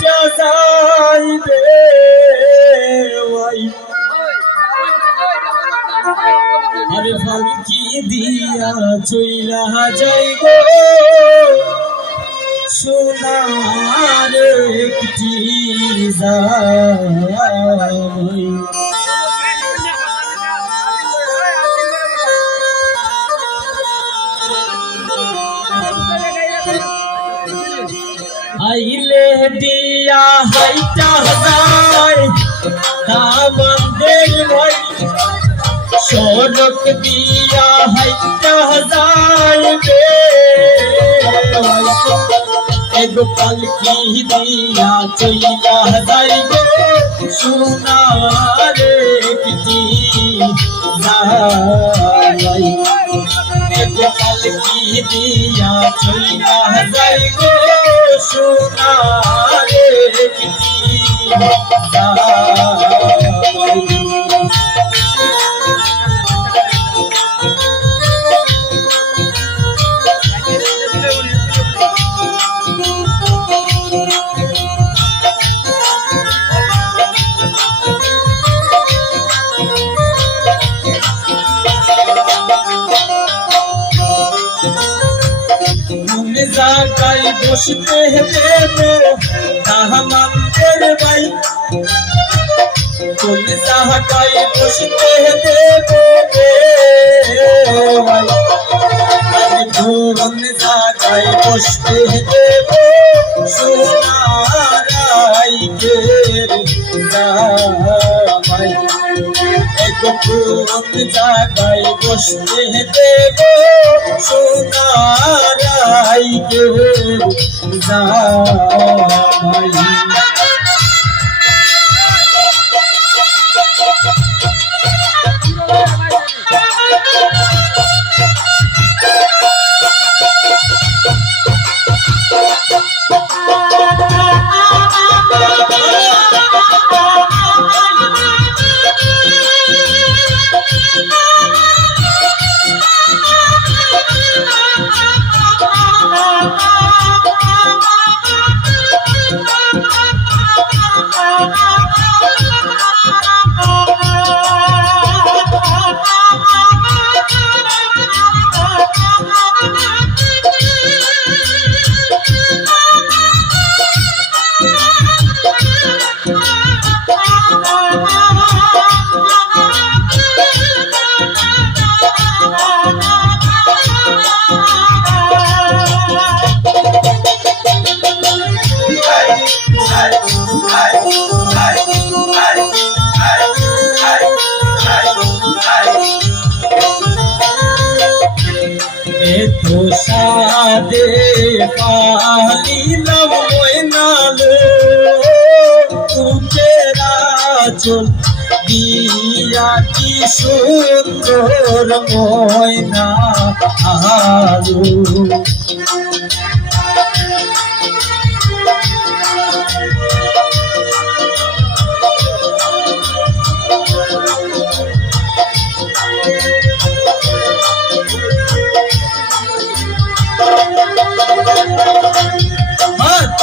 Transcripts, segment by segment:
হাইটা যাইবে আরে ফালকি দিয়া চইলা যাইব সোনার একটি যাই আইলে দিয়া হাইটা যায় দামদের ভাই সড়ক দিয়া হাইটা যাইবে এগো পালকি দিয়া চইলা যাইবে সোনার একটি যাই এগো পালকি দিয়া চইলা যাইবে সোনার একটি যাই জায়গায় বসতে দেব দাহমানদের ভাই কোন জায়গায় বসতে দেব ভাই কোন জায়গায় বসতে দেব সোনারাইকে ভাই কোন জায়গায় বসতে দেব সোনারাইকে যাই এতো সাদে পালিলাম ময়নালো বুকেরা চল দিয়া কি সুন্দর ময়না আলো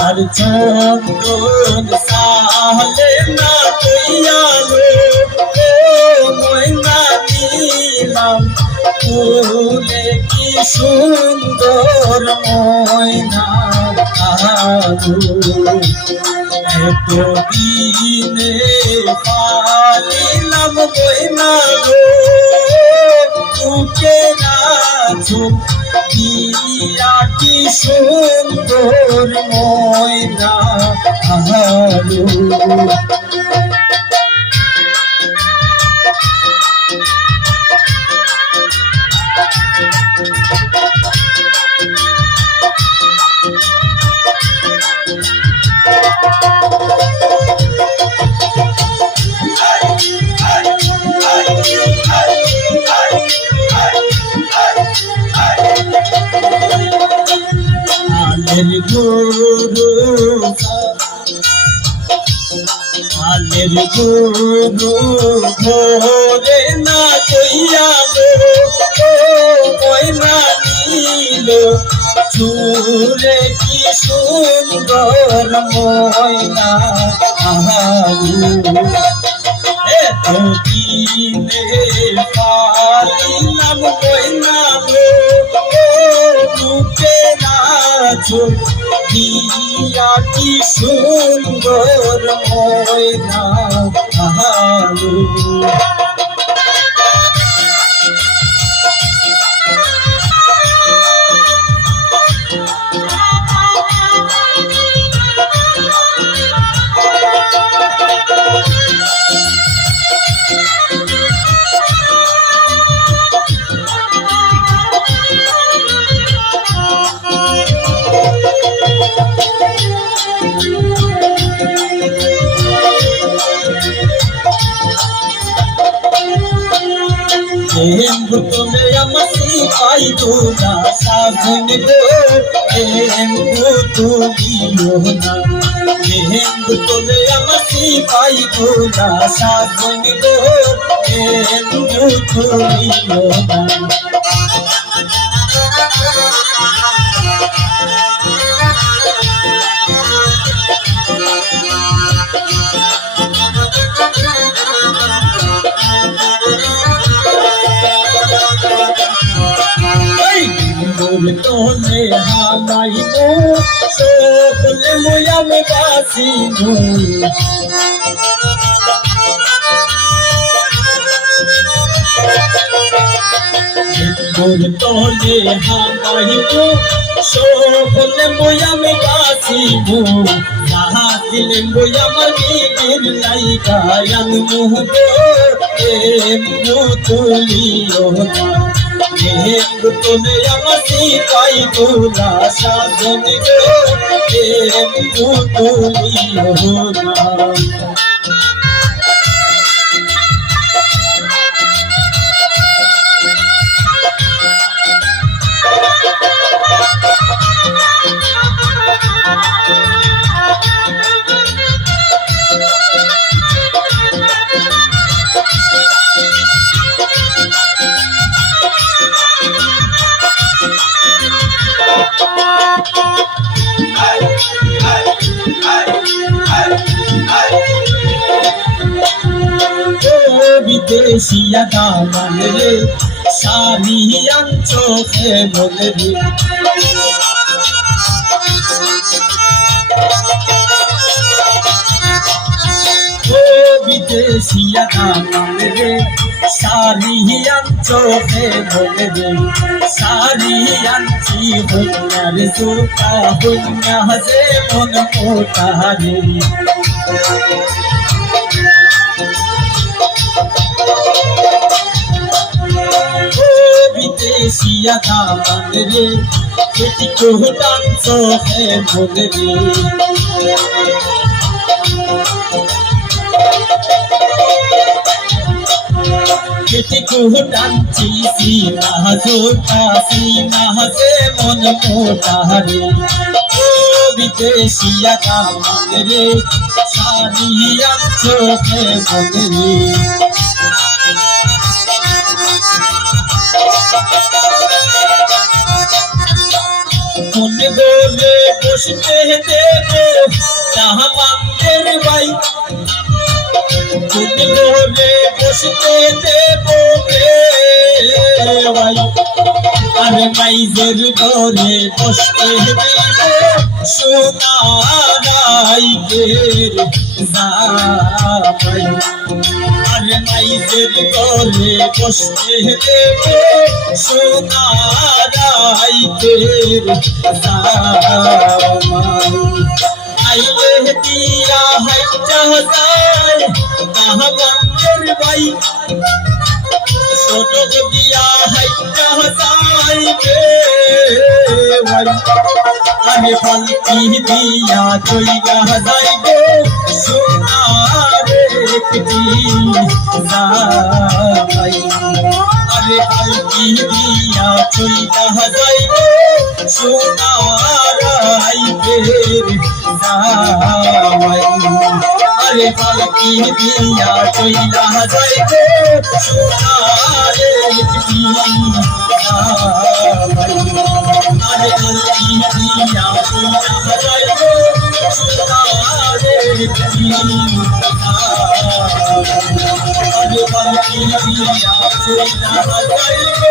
আর চন্দন সাহলে না তৈয়ালো ও ময়না নিলাম ফুলে কি সুন্দর ময়না আলো এতদিনে পালিলাম ময়না বুকে নাচুন দিয়া কি সুন্দর ময়না আলো আলের গুরু ভোরে না কইয়ালো ও ময়না নিল চুলে কি সুন্দর ময়না আহারু এতদিনে পারিলাম ময়না বুকে নাচো দিয়া কি সুন্দর ময়না আহারু তুমি আমার সিপাই দুনা সাধন গো তুমিও না তুমি আমার সিপাই দুনা সাধন গো তুমিও না তোলে হামাইবো সকলে মুয়ামে বাসিবো তোলে হামাইবো সকলে মুয়ামে বাসিবো যাহা দিলে মুয়ামার বিবির লাইকা আন মুহবো তুলিও না তুমি আমার সিপাই দুনা সাধন গো তুমিও না বিদেশিয়া দামান রে সারিয়ান চোখে বলে রে বিদেশিয়া দামান রে সারিয়ান চোখে বলে রে সারিয়ান চি হইনার জোতা হইনা যে মন মোটা রে বিদেশিয়া দামান রে কেটি কোহটান চোখে বলে রে কেটি কোহটান চিসিনা জোটা সিনা যে মন মোটা রে বিদেশিয়া দামান রে সারিয়ান চোখে বলে রে বলে বসতে দেবো চাহামানের ভাই বলে বসতে দেবো ভাই আরে মাইজের ঘরে বসতে দেবো সোনারাই যাই আরে মাইজের ঘরে বসতে দেবো সোনারাই আইলে দিয়া হাইটা যায় কাহাবান্দের ভাই সদক দিয়া হাইটা যাইবে ভাই আরে পালকি দিয়া চইলা যাইবে সোনারে একটি যাই আরে পালকি দিয়া চইলা যাইবে সোনারাই যাই আরে পালকি দিয়া চইলা যাইবে সোনারে একটি যাই আরে আলকি দিয়া বইলা যাইব সোনারে আরে আলকি দিয়া বইলা যাইব